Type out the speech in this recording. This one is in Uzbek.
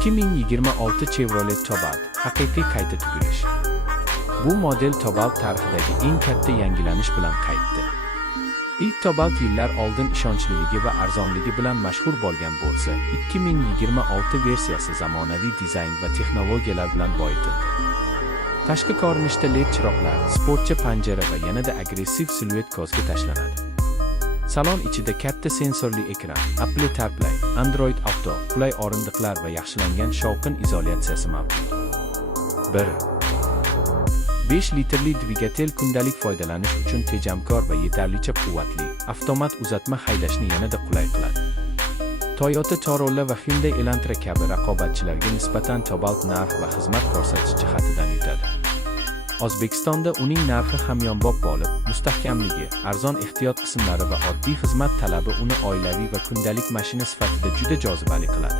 2026 Chevrolet Cobalt haqiqiy qayta tugilish. Bu model Cobalt tarixidagi eng katta yangilanish bilan qaytdi. Ilk Cobalt yillar oldin ishonchliligi va arzonligi bilan mashhur bo'lgan bo'lsa, 2026 versiyasi zamonaviy dizayn va texnologiyalar bilan boyitildi. Tashqi ko'rinishda LED chiroqlar, sportcha panjara va yanada agressiv siluet ko'zga tashlanadi. Salon ichida katta sensorli ekran, Apple CarPlay, Android Auto, qulay o'rindiqlar va yaxshilangan shovqin izolyatsiyasi mavjud. 5 litrli dvigatel kundalik foydalanish uchun tejamkor va yetarlicha quvvatli, avtomat uzatma haydashni yanada qulay qiladi. Toyota Corolla va Hyundai Elantra kabi raqobatchilarga nisbatan Cobalt narx va xizmat ko'rsatish jihatidan yutadi. O'zbekistonda uning narxi hamyonbop bo'lib, mustahkamligi, arzon ehtiyot qismlari va oddiy xizmat talabi uni oilaviy va kundalik mashina sifatida juda jozibali qiladi.